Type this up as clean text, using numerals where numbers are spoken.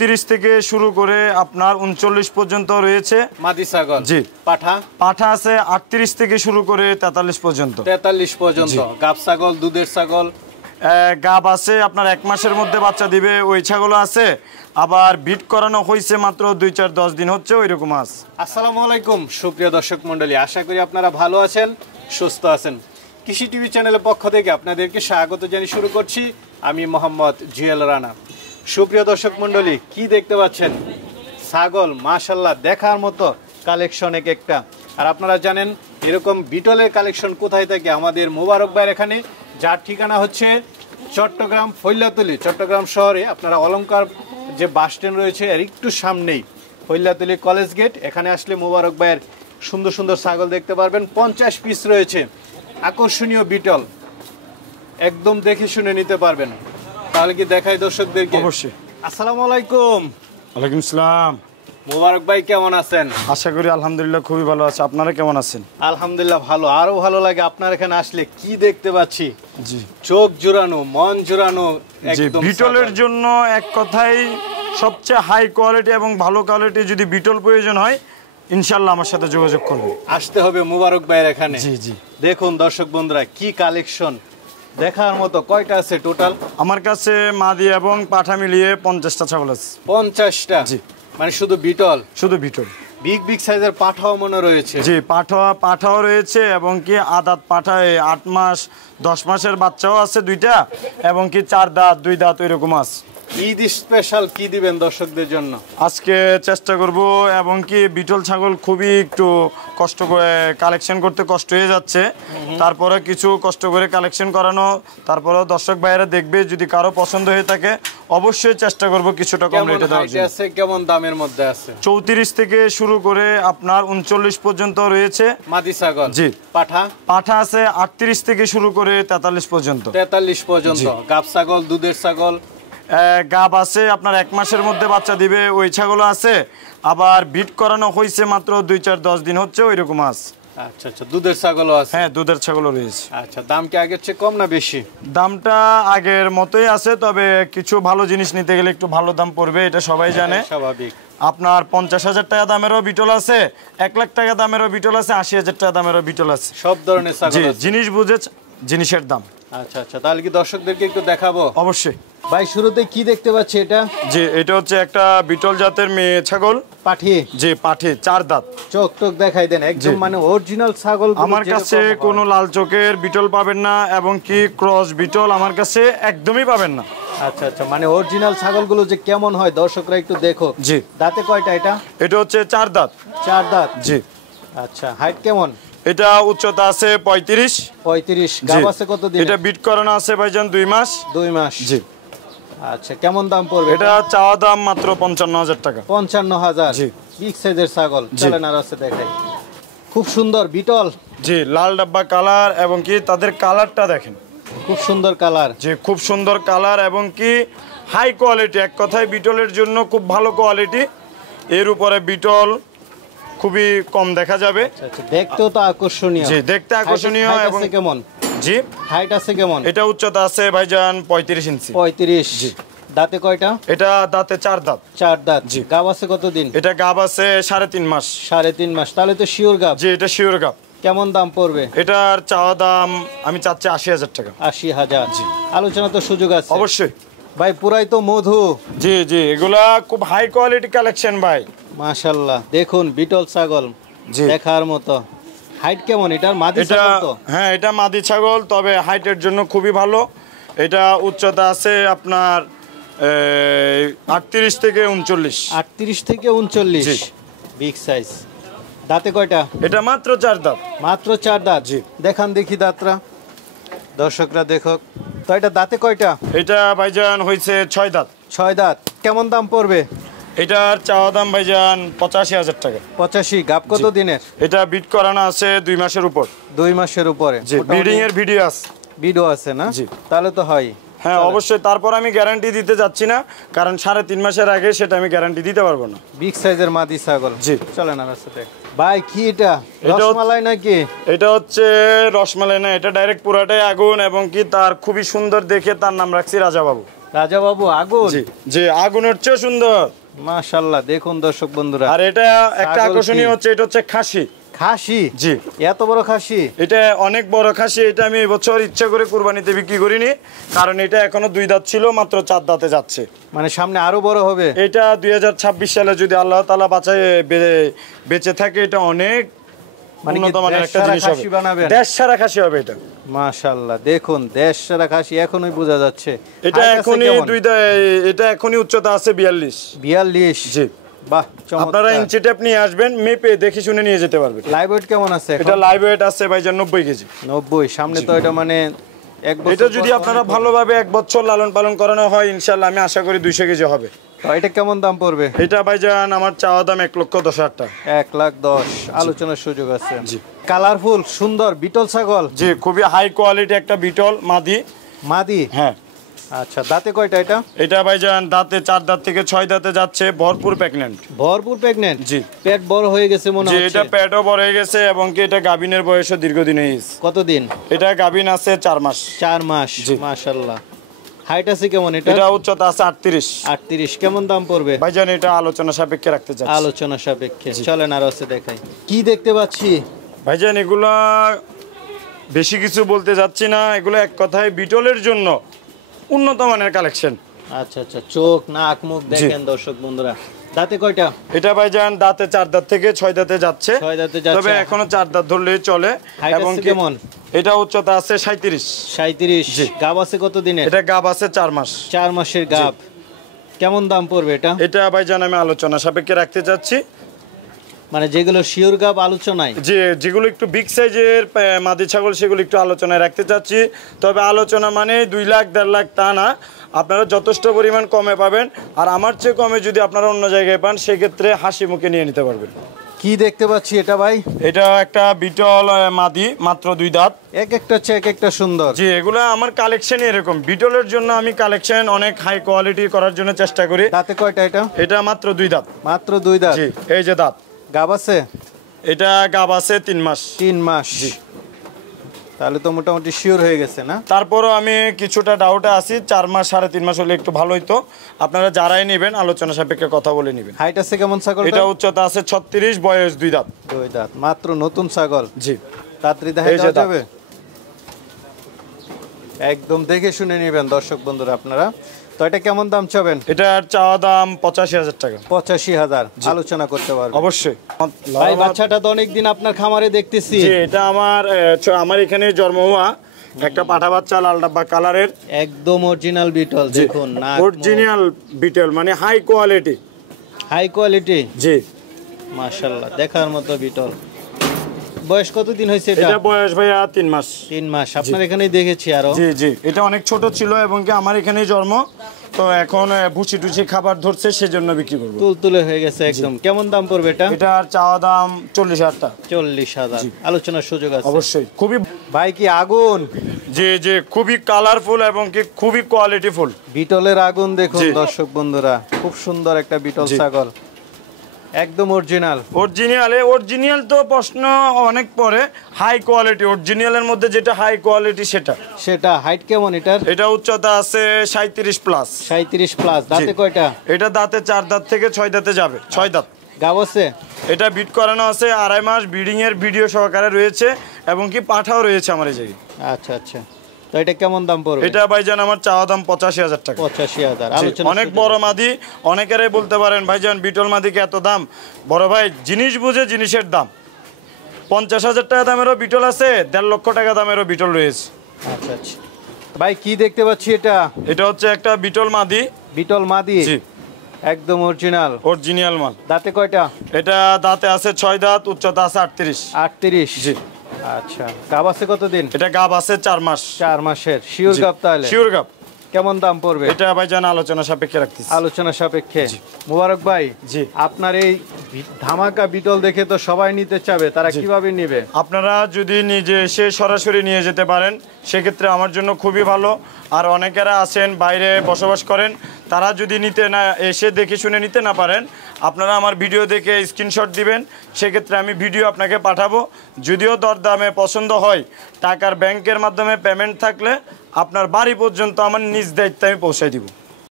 30 থেকে শুরু করে আপনার 39 পর্যন্ত রয়েছে মাদি ছাগল। জি। পাঠা? পাঠা আছে 38 থেকে শুরু করে 43 পর্যন্ত। 43 পর্যন্ত। গাব ছাগল, দুধের ছাগল? গাব আছে আপনার 1 মাসের মধ্যে বাচ্চা দিবে, ওই ছাগলও আছে। আবার বিট করানো হয়েছে মাত্র 2-4-10 দিন হচ্ছে, ওইরকম আছে। আসসালামু আলাইকুম সুপ্রিয় দর্শক মণ্ডলী, আশা করি আপনারা ভালো আছেন, সুস্থ আছেন। কৃষি টিভি চ্যানেলের পক্ষ থেকে আপনাদেরকে স্বাগত জানিয়ে শুরু করছি আমি মোহাম্মদ জুয়েল রানা। সুপ্রিয় দর্শক মণ্ডলী, কি দেখতে পাচ্ছেন? ছাগল মাশাআল্লাহ দেখার মতো কালেকশন এক একটা। আর আপনারা জানেন এরকম বিটলের কালেকশন কোথায় থাকে? আমাদের মোবারক ভাইয়ের এখানে, যার ঠিকানা হচ্ছে চট্টগ্রাম ফৈল্লাতলী। চট্টগ্রাম শহরে আপনারা অলংকার যে বাস স্ট্যান্ড রয়েছে এর একটু সামনেই ফৈল্লাতলী কলেজ গেট, এখানে আসলে মোবারক ভাইয়ের সুন্দর সুন্দর ছাগল দেখতে পারবেন। 50 পিস রয়েছে আকর্ষণীয় বিটল, একদম দেখে শুনে নিতে পারবেন। তাহলে কি দেখাই দর্শকদেরকে? অবশ্যই। আসসালামু আলাইকুম। ওয়ালাইকুম আসসালাম। মোবারক ভাই কেমন আছেন? আশা করি আলহামদুলিল্লাহ খুবই ভালো আছে। আপনারা কেমন আছেন? আলহামদুলিল্লাহ ভালো। আরো ভালো লাগে আপনার এখানে আসলে, কি দেখতে পাচ্ছি, জি চোখ জোড়ানো, মন জোড়ানো একদম। বিটলের জন্য এক কথাই সবচেয়ে হাই কোয়ালিটি এবং ভালো কোয়ালিটি যদি বিটল প্রয়োজন হয় ইনশাআল্লাহ আমার সাথে যোগাযোগ করবেন। আসতে হবে মোবারক ভাইয়ের এখানে। জি জি। দেখুন দর্শক বন্ধুরা কি কালেকশন দেখার মতো। কয়টা আছে টোটাল? আমার কাছে মাদি এবং পাঠা মিলিয়ে 50টা ছাগল আছে। 50টা? জি। মানে শুধু বিটল? শুধু বিটল। বিগ বিগ সাইজের পাঠাও মনে রয়েছে? জি, পাঠাও রয়েছে এবং কি আদাত পাঠায় 8 মাস 10 মাসের বাচ্চাও আছে 2টা, এবং কি 4 দাঁত 2 দাঁত এরকম আছে। ঈদ স্পেশাল কি দিবেন দর্শকদের জন্য? আজকে চেষ্টা করব, এবং কি বিটল ছাগল খুবই একটু কষ্ট করে কালেকশন করতে কষ্ট হয়ে যাচ্ছে, তারপরে কিছু কষ্ট করে কালেকশন করানো, তারপরে দর্শক ভাইয়েরা দেখবে, যদি কারো পছন্দ হয়ে থাকে অবশ্যই চেষ্টা করব কিছুটা কম রেটে দেওয়ার জন্য। কেমন দামের মধ্যে আছে? 34 থেকে শুরু করে আপনার 39 পর্যন্ত রয়েছে মাদি ছাগল। জি। পাঠা? পাঠা আছে 38 থেকে শুরু করে 43 পর্যন্ত। 43 পর্যন্ত। গাব ছাগল, দুধের ছাগল? গাব আছে আপনার 1 মাসের মধ্যে বাচ্চা দিবে, ওই ছাগলও আছে। আবার বিট করানো হয়েছে মাত্র 2-4-10 দিন হচ্ছে, ওইরকম আছে। আচ্ছা আচ্ছা, দুধের ছাগলও আছে? হ্যাঁ, দুধের ছাগলও রয়েছে। আচ্ছা, দাম কি আগের চেয়ে কম না বেশি? দামটা আগের মতোই আছে, তবে কিছু ভালো জিনিস নিতে গেলে একটু ভালো দাম পড়বে, এটা সবাই জানে। স্বাভাবিক। আপনার 50,000 টাকা দামেরও বিটল আছে, 1 লাখ টাকা দামেরও বিটল আছে, 80,000 টাকা দামেরও বিটল আছে। সব ধরনের ছাগল জি, আছে? জিনিস বুঝে জিনিসের দাম। আচ্ছা আচ্ছা, তাহলে কি দর্শকদেরকে একটু দেখাবো? অবশ্যই ভাই, শুরুতে কি দেখতে পাচ্ছি এটা? জি, এটা হচ্ছে একটা বিটল জাতের মেয়ে ছাগল। পাঠি? জি, পাঠি, 4 দাঁত। চোখ টোক দেখাই দেন, একদম মানে অরিজিনাল ছাগল। আমার কাছে কোনো লাল চোখের বিটল পাবেন না, এবং কি ক্রস বিটল আমার কাছে একদমই পাবেন না। আচ্ছা আচ্ছা, মানে অরিজিনাল ছাগলগুলো যে কেমন হয় দর্শকরা একটু দেখো। জি। দাঁতে কয়টা এটা? এটা হচ্ছে 4 দাঁত। 4 দাঁত? জি। আচ্ছা, হাইট কেমন? এটা উচ্চতা আছে 35। 35। গাব আছে কত দিন? এটা বিট করানো আছে ভাইজান 2 মাস। 2 মাস? জি। আচ্ছা, কেমন দাম পড়বে? এটা চাওয়া দাম মাত্র 55,000 টাকা। 55,000? জি। বিগ সাইজের ছাগল। চলেন আর আছে দেখাই। খুব সুন্দর বিটল। জি, লাল ডাব্বা কালার, এবং কি তাদের কালারটা দেখেন, খুব সুন্দর কালার। যে খুব সুন্দর কালার, এবং কি হাই কোয়ালিটি। এক কথায় বিটলের জন্য খুব ভালো কোয়ালিটি। এর উপরে বিটল খুবই কম দেখা যাবে। আচ্ছা, দেখতেও তো আকর্ষণীয়। জি, দেখতে আকর্ষণীয়। এবং কেমন? জি, হাইট আছে কেমন? এটা উচ্চতা আছে ভাইজান 35 ইঞ্চি। 35? জি। দাঁতে কয়টা? এটা দাঁতে 4 দাঁত। 4 দাঁত? জি। গাব আছে কতদিন? এটা গাব আছে 3.5 মাস। 3.5 মাস? তাহলে তো শিওর গাব। জি, এটা শিওর গাব। কেমন দাম পড়বে? এটার চাওয়া দাম আমি চাচ্ছি 80,000 টাকা। 80,000? জি। আলোচনা তো সুযোগ আছে? অবশ্যই ভাই, পুরাই তো মধু। জি জি, এগুলা খুব হাই কোয়ালিটি কালেকশন ভাই। মাশাআল্লাহ, দেখুন বিটল ছাগল দেখার মতো। হাইট কেমন এটার? মাদি ছাগল তো? হ্যাঁ, এটা মাদি ছাগল, তবে হাইটের জন্য খুবই ভালো। এটা উচ্চতা আছে আপনার 38 থেকে 39। 38 থেকে 39? জি। Big size. দাঁতে কয়টা? এটা মাত্র 4 দাঁত। মাত্র 4 দাঁত? জি। দেখান দেখি দাঁতরা, দর্শকরা দেখো তো। এটা দাঁতে কয়টা? এটা ভাইজান হয়েছে 6 দাঁত। 6 দাঁত? কেমন দাম পড়বে? এটার চাওয়া দাম ভাইজান 85,000 টাকা। 85? গাব কত দিনের? এটা বিট করানো আছে 2 মাসের উপর। 2 মাসের উপরে? জি, ব্রিডিং এর ভিডিও আছে। ভিডিও আছে না? জি। তাহলে তো হয়। হ্যাঁ, অবশ্যই। তারপর আমি গ্যারান্টি দিতে যাচ্ছি না, কারণ 3.5 মাসের আগে সেটা আমি গ্যারান্টি দিতে পারবো না। বিগ সাইজের মাদি ছাগল। জি। চলেন আমার সাথে। ভাই, কি এটা? রসমালাই নাকি? এটা হচ্ছে রসমালাই না, এটা ডাইরেক্ট পুরাটাই আগুন, এবং কি তার খুবই সুন্দর দেখে তার নাম রাখছি রাজা বাবু। রাজা বাবু আগুন। জি জি, আগুনের চেয়ে সুন্দর। মাশাআল্লাহ, দেখুন দর্শক বন্ধুরা। আর এটা একটা আকর্ষণীয় হচ্ছে, এটা হচ্ছে খাসি। খাসি? জি। এত বড় খাসি? এটা অনেক বড় খাসি। এটা আমি এবছর ইচ্ছা করে কুরবানিতে বিক্রি করিনি, কারণ এটা এখনো 2 দাঁত ছিল, মাত্র 4 দাঁতে যাচ্ছে। মানে সামনে আরো বড় হবে? এটা 2026 সালে যদি আল্লাহ তাআলা বাঁচায় বেঁচে থাকে, এটা অনেক উন্নত মানের একটা জিনিস হবে। দেশ সারা খাসি হবে এটা। মাশাআল্লাহ, দেখুন দেশ সারা খাসি এখনই বোঝা যাচ্ছে। এটা এখনই উচ্চতা আছে 42। 42? জি। বাহ, চমৎকার। আপনারা ইঞ্চি টেপ নিয়ে আসবেন, মেপে দেখে শুনে নিয়ে যেতে পারবেন। লাইভ ওয়েট কেমন আছে এখন? এটা লাইভ ওয়েট আছে ভাইজান 90 কেজি। 90? সামনে তো এটা মানে এক বছর, এটা যদি আপনারা ভালোভাবে 1 বছর লালন পালন করানো হয়, ইনশাআল্লাহ আমি আশা করি 200 কেজি হবে। তো এটা কেমন দাম পড়বে? এটা ভাইজান আমার চাওয়া দাম 1,10,000 টাকা। 1,10,000। আলোচনার সুযোগ আছে। জি। কালারফুল সুন্দর বিটল ছাগল। জি, খুবই হাই কোয়ালিটি একটা বিটল মাদি। মাদি? হ্যাঁ। আচ্ছা, দাঁতে কয়টা এটা? এটা ভাইজান দাঁতে 4 দাঁত থেকে 6 দাঁতে যাচ্ছে, ভরপুর প্রেগন্যান্ট। ভরপুর প্রেগন্যান্ট? জি। পেট বড় হয়ে গেছে মনে হচ্ছে। জি, এটা পেটও বড় হয়ে গেছে, এবং কি এটা গাবিনের বয়সও দীর্ঘদিন হয়েছে। কতদিন? এটা গাবিন আছে 4 মাস। 4 মাস? জি। মাশাআল্লাহ। হাইট আছে কেমন এটা? এটা উচ্চতা আছে 38। 38? কেমন দাম পড়বে? ভাইজান এটা আলোচনা সাপেক্ষে রাখতে চাচ্ছি। আলোচনা সাপেক্ষে। চলেন আর আছে দেখাই। কি দেখতে পাচ্ছি ভাইজান? এগুলা বেশি কিছু বলতে যাচ্ছি না, এগুলো এক কথায় বিটলের জন্য উন্নত মানের কালেকশন। আচ্ছা আচ্ছা, চোখ নাক মুখ দেখেন দর্শক বন্ধুরা। দাঁতে কয়টা? এটা ভাইজান দাঁতে 4 দাঁত থেকে 6 দাঁতে যাচ্ছে। 6 দাঁতে যাচ্ছে, তবে এখনো 4 দাঁত ধরলেই চলে। এবং কেমন? এটা উচ্চতা আছে 37। 37? গাব আছে কত দিনের? এটা গাব আছে 4 মাস। 4 মাসের গাব। কেমন দাম পড়বে এটা? এটা ভাইজান আমি আলোচনা সাপেক্ষে রাখতে চাচ্ছি। মানে যেগুলো শিওর গাব আলোচনায়? যেগুলো একটু বিগ সাইজের মাদি ছাগল, সেগুলো একটু আলোচনায় রাখতে চাচ্ছি। তবে আলোচনা মানে 2 লাখ 1.5 লাখ তা না, আপনারা যথেষ্ট পরিমাণ কমে পাবেন। আর আমার চেয়ে কমে যদি আপনারা অন্য জায়গায় পান, সেক্ষেত্রে হাসি মুখে নিয়ে নিতে পারবেন। কি দেখতে পাচ্ছি এটা ভাই? এটা একটা বিটল মাদি, মাত্র 2 দাঁত। এক একটা হচ্ছে এক একটা সুন্দর। জি, এগুলো আমার কালেকশনই এরকম। বিটলের জন্য আমি কালেকশন অনেক হাই কোয়ালিটি করার জন্য চেষ্টা করি। দাঁতে কয়টা এটা? এটা মাত্র 2 দাঁত। মাত্র 2 দাঁত? জি, এই যে দাঁত। গাব আছে? এটা গাব আছে 3 মাস। 3 মাস? জি। তাহলে তো মোটামুটি শিওর হয়ে গেছে না? তারপরও আমি কিছুটা ডাউটে আছি, 4 মাস 3.5 মাস হলে একটু ভালো হইতো। আপনারা যারাই নেবেন আলোচনা সাপেক্ষে কথা বলে নেবেন। হাইট আছে কেমন ছাগল? এটা উচ্চতা আছে 36, বয়স 2 দাঁত। 2 দাঁত, মাত্র নতুন ছাগল। জি। তাড়াতাড়ি দেখা যাবে? একদম দেখে শুনে নেবেন দর্শক বন্ধুরা আপনারা। তো এটা কেমন দাম চাবেন? এটার চাওয়া দাম 85,000 টাকা। 85,000? আলোচনা করতে পারবেন অবশ্যই। ভাই, বাচ্চাটা তো অনেকদিন আপনার খামারে দেখতেছি। জি, এটা আমার এখানে জন্ম হওয়া একটা পাঠা বাচ্চা, লাল ডাব্বা কালারের, একদম অরিজিনাল বিটল। দেখুন না, অরিজিনাল বিটল মানে হাই কোয়ালিটি। High quality? জি। মাশাআল্লাহ, দেখার মতো বিটল। বয়স কতদিন হয়েছে এটা? এটা বয়স ভাইয়া 3 মাস। 3 মাস? আপনার এখানেই দেখেছি আরো। জি জি, এটা অনেক ছোট ছিল, এবং কি আমার এখানেই জন্ম। তো এখন ভুসি টুসি খাবার ধরছে, সেজন্য বিক্রি করবো। তুলতুলে হয়ে গেছে একদম। কেমন দাম পড়বে এটা? এটার চাওয়া দাম 40,000 টাকা। 40,000? আলোচনার সুযোগ আছে অবশ্যই। খুবই ভাই কি আগুন? জি জি, খুবই কালারফুল এবং কি খুবই কোয়ালিটিফুল। বিটলের আগুন দেখুন দর্শক বন্ধুরা, খুব সুন্দর একটা বিটল ছাগল, একদম অরিজিনাল। অরিজিনাল তো প্রশ্ন অনেক পরে, হাই কোয়ালিটি। অরিজিনালের মধ্যে যেটা হাই কোয়ালিটি সেটা। হাইট কেমন এটার? এটা উচ্চতা আছে 37 প্লাস। 37 প্লাস? দাঁতে কয়টা? এটা দাঁতে 4 দাঁত থেকে 6 দাঁতে যাবে। 6 দাঁত। গাব আছে? এটা বিট করানো আছে 2.5 মাস, ব্রিডিং এর ভিডিও সহকারে রয়েছে, এবং কি পাঠাও রয়েছে আমার এই জায়গায়। আচ্ছা আচ্ছা। তো এটা কেমন দাম পড়বে? এটা ভাইজান আমার চাওয়া দাম 85,000 টাকা। 85,000? আলোচনা। অনেক বড় মাদি। অনেকেরাই বলতে পারেন ভাইজান বিটল মাদিকে এত দাম। বড় ভাই, জিনিস বুঝে জিনিসের দাম। 50,000 টাকা দামেরও বিটল আছে, 1.5 লক্ষ টাকা দামেরও বিটল রয়েছে। আচ্ছা আচ্ছা। ভাই কি দেখতে পাচ্ছি এটা? এটা হচ্ছে একটা বিটল মাদি। বিটল মাদি? জি, একদম অরিজিনাল মাল। দাঁতে কয়টা? এটা দাঁতে আছে 6 দাঁত, উচ্চতা আছে 38। 38? জি। আচ্ছা, গাব আছে কতদিন? এটা গাব আছে 4 মাস। 4 মাসের? শিওর গাব? তাহলে শিওর গাব। কেমন দাম পড়বে? এটা ভাইজান আলোচনা সাপেক্ষে রাখতেছি। আলোচনা সাপেক্ষে। মোবারক ভাই, জি, আপনার এই ধামাকা বিটল দেখে তো সবাই নিতে চাবে, তারা কিভাবে নেবে? আপনারা যদি নিজে এসে সরাসরি নিয়ে যেতে পারেন, সেক্ষেত্রে আমার জন্য খুবই ভালো। আর অনেকেরা আছেন বাইরে বসবাস করেন, তারা যদি নিতে না এসে দেখে শুনে নিতে না পারেন, আপনারা আমার ভিডিও দেখে স্ক্রিনশট দিবেন, সেক্ষেত্রে আমি ভিডিও আপনাকে পাঠাবো। যদিও দরদামে পছন্দ হয়, টাকার ব্যাংকের মাধ্যমে পেমেন্ট থাকলে আপনার বাড়ি পর্যন্ত আমার নিজ দায়িত্বে আমি পৌঁছাই দিব।